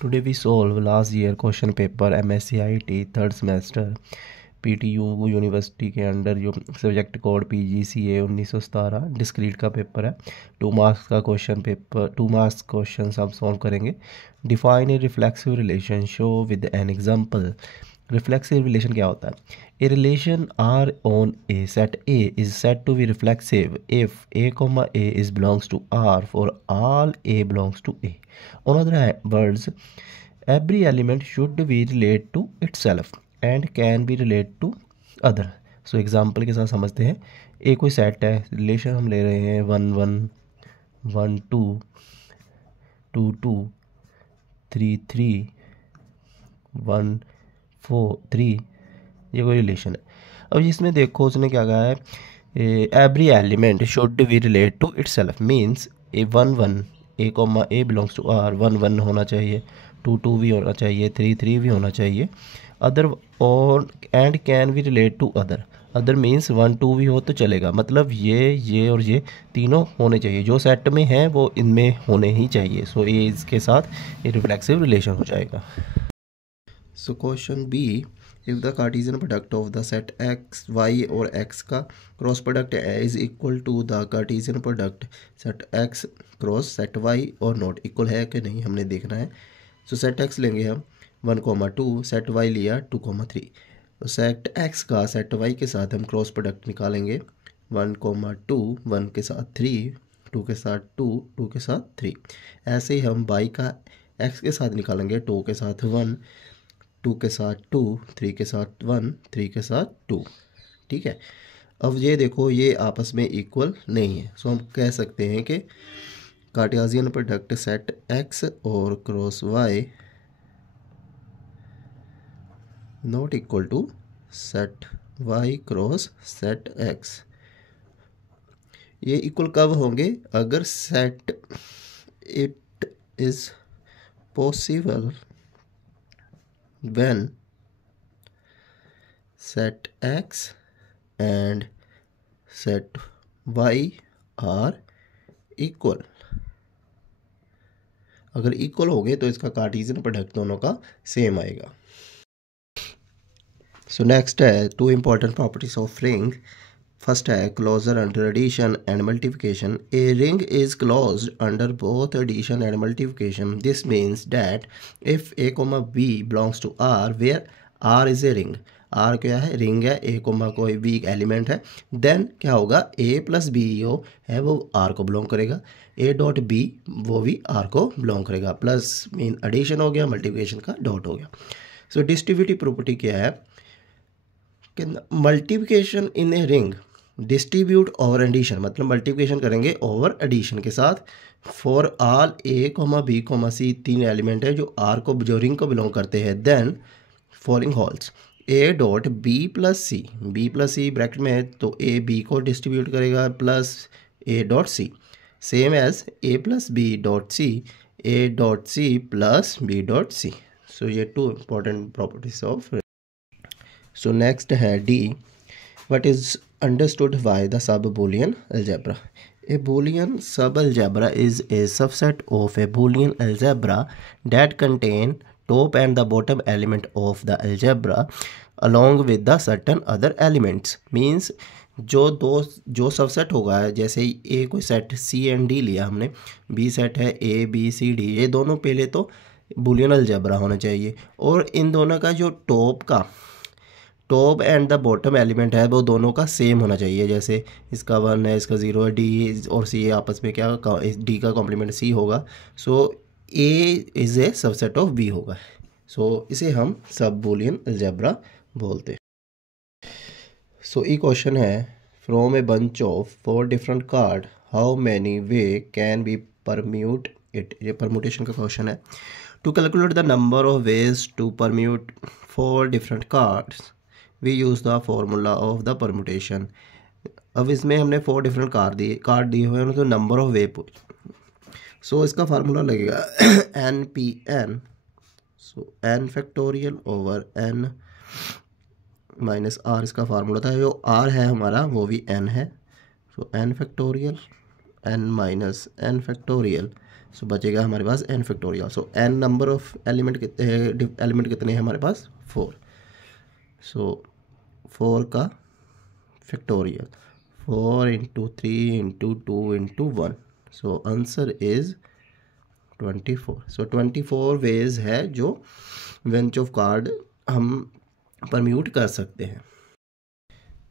Today we solve last year question paper MSc IT third semester PTU university के under जो subject code PGCA 1917 discrete का paper है। 2 marks का question paper 2 marks question हम solve करेंगे। Define a reflexive relation show with an example. Reflexive relation क्या होता है? A relation R on a set A is said to be reflexive if a comma a is belongs to R for all a belongs to A. On other words, every element should be relate to itself and can be relate to other. So example के साथ समझते हैं। ए कोई set है, relation हम ले रहे हैं 1 1 1 2 2 2 3 3 1 4 3, ये कोई रिलेशन है। अब इसमें देखो उसने क्या कहा है, every element should be relate to itself means a 1 1 a comma a belongs to R 1 1 होना चाहिए, 2 2 भी होना चाहिए, 3 3 भी होना चाहिए। अदर और and can be relate to other. Other means 1 2 भी हो तो चलेगा, मतलब ये और ये तीनों होने चाहिए, जो सेट में हैं वो इनमें होने ही चाहिए। सो ये इसके साथ ये रिफ्लेक्सिव रिलेशन हो जाएगा। So question B, if the Cartesian product of the set X Y और एक्स का cross product is equal to the Cartesian product set X cross set Y और नॉट इक्वल है कि नहीं, हमने देखना है। सो सेट एक्स लेंगे हम 1,2, सेट वाई लिया 2,3। तो सेट एक्स का सेट वाई के साथ हम क्रॉस प्रोडक्ट निकालेंगे 1,2 1 के साथ 3 2 के साथ 2 2 के साथ 3। ऐसे ही हम वाई का एक्स के साथ निकालेंगे 2 के साथ 1 2 के साथ 2 3 के साथ 1 3 के साथ 2। ठीक है, अब ये देखो ये आपस में इक्वल नहीं है, सो हम कह सकते हैं कि कार्टेशियन प्रोडक्ट सेट एक्स और cross Y not equal to set Y cross set X. ये इक्वल कब होंगे? अगर set it is possible when set x and set y are equal। अगर इक्वल हो गए तो इसका कार्टेशियन प्रोडक्ट दोनों का सेम आएगा। सो नेक्स्ट है 2 important properties of ring. First है closure under addition and multiplication. A ring is closed under both addition and multiplication. This means that if A comma B belongs to R where R is a ring. R क्या है? Ring है। A comma कोई B element है, then क्या होगा? ए plus B जो है वो आर को बिलोंग करेगा, ए डॉट बी वो भी आर को बिलोंग करेगा। प्लस मीन एडिशन हो गया, मल्टीप्लिकेशन का डॉट हो गया। सो डिस्ट्रीब्यूटिव प्रॉपर्टी क्या है कि multiplication in a ring distribute over addition, मतलब मल्टीप्लिकेशन करेंगे ओवर एडिशन के साथ। For all A comma B comma C 3 element है जो आर को जो रिंग को बिलोंग करते हैं, then following holds A dot B plus C bracket में है तो ए बी को डिस्ट्रीब्यूट करेगा plus A dot C, same as A plus B dot C A dot C plus B dot C. So ये 2 important properties of. So next है D, what is understood by the sub-Boolean algebra? A Boolean sub-algebra is a subset of a Boolean algebra that contain top and the bottom element of the algebra along with the certain other elements। Means जो subset होगा, जैसे ए कोई set C and D लिया हमने, B set है A B C D, ये दोनों पहले तो बूलियन अलजेब्रा होना चाहिए, और इन दोनों का जो top and the bottom element है वो दोनों का सेम होना चाहिए। जैसे इसका 1 है, इसका 0 है, डी और सी आपस में क्या, डी का कॉम्प्लीमेंट सी होगा, so A is A subset of B होगा। सो इसे हम सब बूलियन अलजेब्रा बोलते हैं। सो ये क्वेश्चन है from a bunch of 4 different card how many way can be permute it. ये परम्यूटेशन का क्वेश्चन है। To calculate the number of ways to permute 4 different cards we use the formula of the permutation. अब इसमें हमने 4 different card दिए हुए हैं तो नंबर ऑफ वे सो इसका फार्मूला लगेगा n P n, so n factorial over n minus r इसका फार्मूला था। जो आर है हमारा वो भी एन है, so n factorial n minus n factorial so बचेगा हमारे पास n factorial. So n number of element कितने हैं हमारे पास 4। सो 4 का factorial 4 × 3 × 2 × 1। So answer is 24। So 24 ways है जो बेंच ऑफ कार्ड हम परम्यूट कर सकते हैं।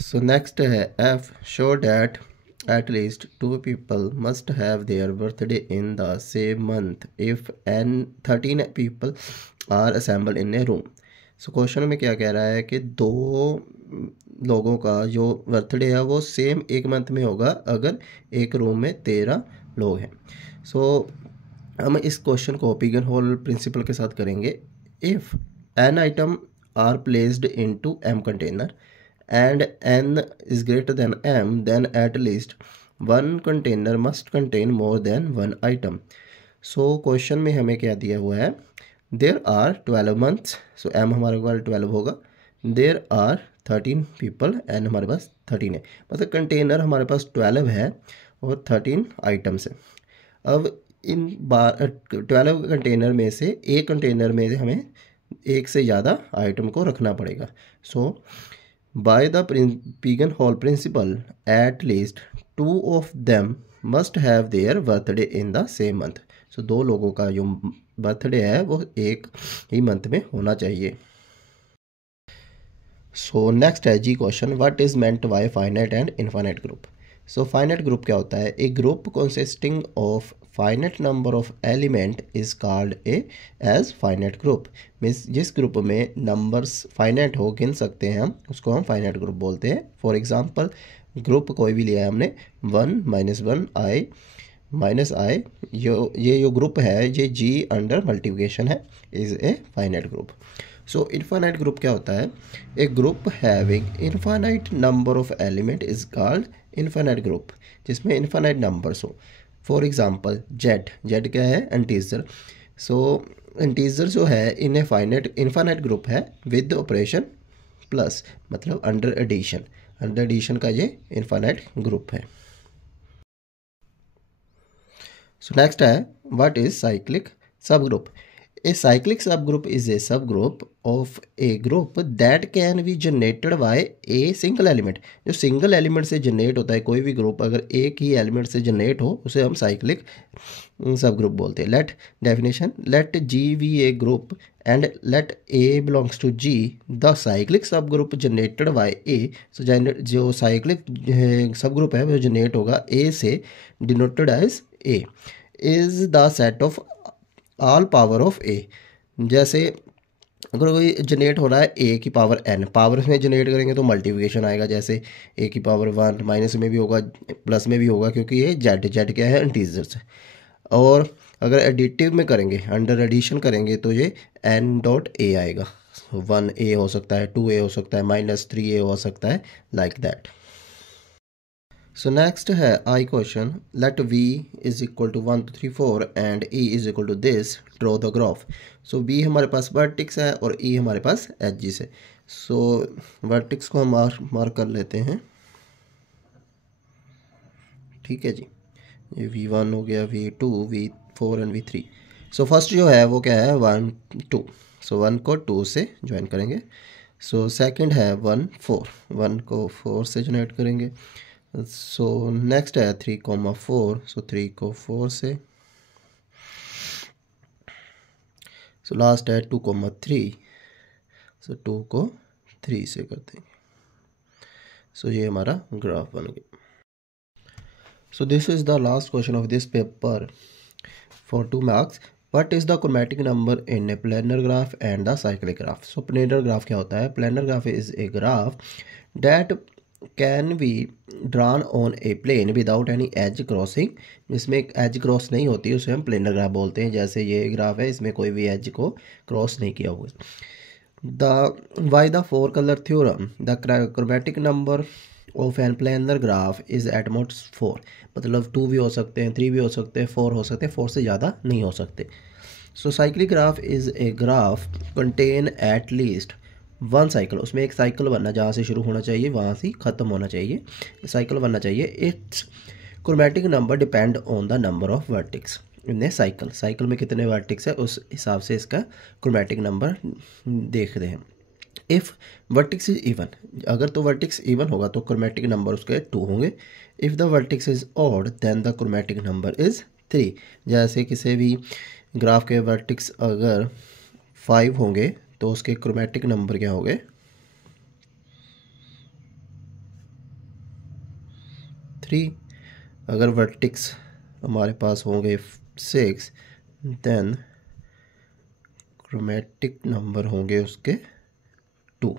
सो नेक्स्ट है F, show that at least 2 people must have their birthday in the same month if 13 people are assembled in a room। So question में क्या कह रहा है कि 2 लोगों का जो बर्थडे है वो सेम एक मंथ में होगा अगर एक रूम में 13 लोग हैं। सो हम इस क्वेश्चन को पिगन होल प्रिंसिपल के साथ करेंगे। If n item are placed into m container and n is greater than m, then at least one container must contain more than one item। so question में हमें क्या दिया हुआ है, there are 12 months, so m हमारे पास 12 होगा, there are 13 people, n हमारे पास 13 है, मतलब कंटेनर हमारे पास 12 है और 13 आइटम्स है। अब इन 12 कंटेनर में से एक कंटेनर में हमें एक से ज़्यादा आइटम को रखना पड़ेगा। सो by the Pigeon Hole principle, at least 2 of them must have their birthday in the same month। so 2 लोगों का जो बर्थडे है वो एक ही मंथ में होना चाहिए। सो नेक्स्ट है G question, what is meant by finite and infinite group. So finite group क्या होता है, a group consisting of finite number of element is called as finite group. Means जिस ग्रुप में numbers finite हो, गिन सकते हैं हम, उसको हम फाइनाइट ग्रुप बोलते हैं। फॉर एग्जांपल ग्रुप कोई भी लिया है हमने 1 -1 i ये जो ग्रुप है ये g अंडर मल्टीप्लिकेशन है, is a finite group. So infinite group क्या होता है, a group having infinite number of element is called infinite group, जिसमें इनफाइनाइट नंबर्स हो। फॉर एग्जांपल जेड क्या है, इंटीजर। सो इंटीजर जो है इनफाइनाइट ग्रुप है विद ऑपरेशन प्लस, मतलब अंडर एडिशन का ये इनफाइनाइट ग्रुप है। सो नेक्स्ट है what is cyclic subgroup. A cyclic subgroup is a subgroup of a group that can be generated by a single element। जो single element से generate होता है कोई भी ग्रुप, अगर एक ही एलिमेंट से जनरेट हो उसे हम साइक्लिक सब ग्रुप बोलते हैं। Let definition, let G be a group and let A belongs to G, the cyclic subgroup generated by A। जो साइक्लिक सब ग्रुप है वो जनरेट होगा A से, denoted as A, is the set of all power of a. जैसे अगर कोई generate हो रहा है ए की पावर n, पावर में जनरेट करेंगे तो मल्टीप्लिकेशन आएगा, जैसे ए की पावर 1, माइनस में भी होगा प्लस में भी होगा, क्योंकि ये जेड क्या है, इंटीजर्स है। और अगर एडिटिव में करेंगे, अंडर एडिशन करेंगे तो ये n.a आएगा। 1a हो सकता है, 2a हो सकता है, -3a हो सकता है, लाइक दैट। सो नेक्स्ट है I question, let v is equal to 1 2 3 4 and e is equal to this, draw the graph. So b हमारे पास वर्टिक्स है और e हमारे पास एजिस है। सो वर्टिक्स को हम मार्क कर लेते हैं, ठीक है जी। ये v1 हो गया, v2, v4 and v3। So first जो है वो क्या है, 1 2। सो 1 को 2 से ज्वाइन करेंगे। सो सेकंड है 1 4, 1 को 4 से जनरेट करेंगे। सो नेक्स्ट है 3,4, सो 3 को 4 से। सो लास्ट है 2,3, सो 2 को 3 से कर देंगे। सो ये हमारा ग्राफ बन गया। So this is the last question of this paper for 2 marks. What is the chromatic number in a planar graph and the cyclic graph. So planar graph क्या होता है, planar graph is a graph that can be drawn on a plane without any edge crossing. इसमें एक as cross नहीं होती, उसे हम planar graph बोलते हैं। जैसे ये ग्राफ है, इसमें कोई भी एज को क्रॉस नहीं किया हुआ। By the 4 colour theorem the chromatic number of an planar graph is at most 4, मतलब 2 भी हो सकते हैं, 3 भी हो सकते हैं, 4 हो सकते हैं, 4 से ज़्यादा नहीं हो सकते। So cyclic graph is a graph contain at least 1 cycle, उसमें एक साइकिल बनना, जहाँ से शुरू होना चाहिए वहाँ से ख़त्म होना चाहिए, साइकिल बनना चाहिए। It's chromatic number depend on the number of vertices. In A cycle. Cycle में कितने वर्टिक्स है उस हिसाब से इसका क्रोमेटिक नंबर देख रहे हैं। इफ़ वर्टिक्स इज इवन, अगर तो वर्टिक्स इवन होगा तो क्रोमेटिक नंबर उसके 2 होंगे। If the vertex is odd then the chromatic number is 3। जैसे किसी भी ग्राफ के वर्टिक्स अगर 5 होंगे तो उसके क्रोमेटिक नंबर क्या होंगे 3। अगर वर्टिक्स हमारे पास होंगे 6 देन क्रोमेटिक नंबर होंगे उसके 2।